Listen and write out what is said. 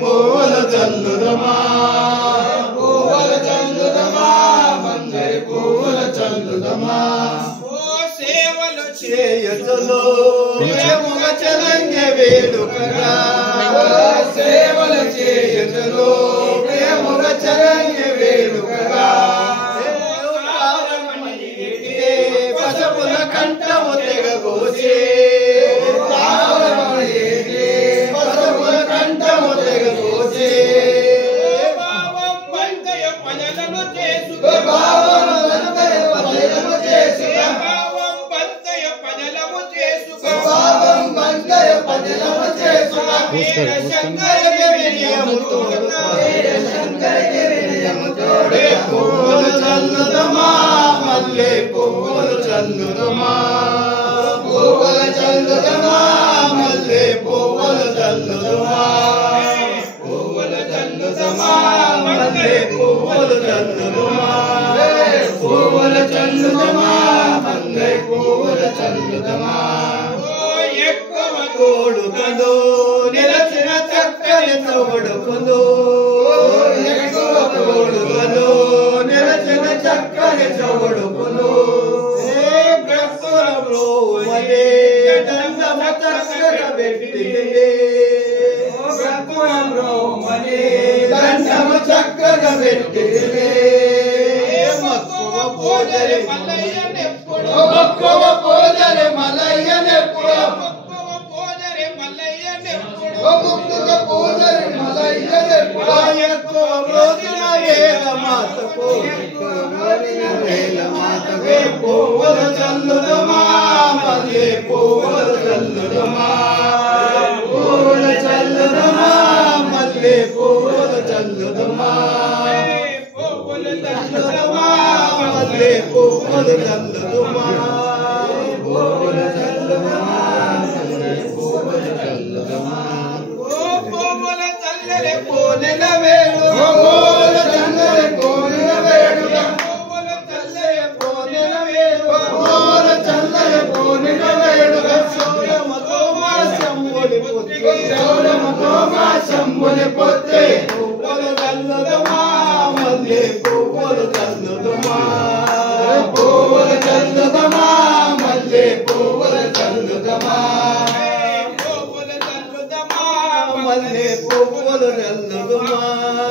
పువ్వులు చల్లుదమా పువ్వులు చల్లుదమా మంగళి పువ్వులు చల్లుదమా సేవలు చేయచలో ప్రేమగ చలంగె వేడుకగా సేవలు చేయచలో ప్రేమగ చలంగె వేడుకగా పసపుల కంఠము తెగబోసే పసపుల కంఠము తెగబోసే పజలను చేసుకు పువ్వులు చల్లుదమా మల్లె పువ్వులు చల్లుదమా పువ్వులు చల్లుదమా మల్లె పువ్వులు చల్లుదమా పువ్వులు చల్లుదమా మల్లె పువ్వులు చల్లుదమా పువ్వులు చల్లుదమా మల్లె పువ్వులు చల్లుదమా కోడుకలో నిలచిన చక్కని చౌడుకలో ఎక్కువ కోడుకలో నిలచిన చక్కని చౌడుకలో ప్రస్తుతంలో మరే దండమ చక్కగా పెట్టిలే ప్రస్తుతంలో మరే దండమ చక్కగా పెట్టిలే మక్కువ పోజరి మల్లయ్యనెప్పుడు మక్కువ పోజరి మల్లయ్యనెప్పుడు పువ్వులు చల్లుదమా మల్లె పువ్వులు చల్లుదమా పువ్వులు చల్లుదమా మల్లె పువ్వులు చల్లుదమా పువ్వులు చల్లుదమా మల్లె పువ్వులు చల్లుదమా పువ్వులు చల్లుదమా మల్లె పువ్వులు చల్లుదమా పువ్వుల చల్లె పూనెల వేడు పువ్వుల చల్లె పూనెల వేడుగ పువ్వుల చల్లె పూనెల వేడుగ పువ్వుల చల్లె పూనెల వేడుగ శౌర్యమతో మా శంభుని పుత్రి శౌర్యమతో మా శంభుని పుత్రి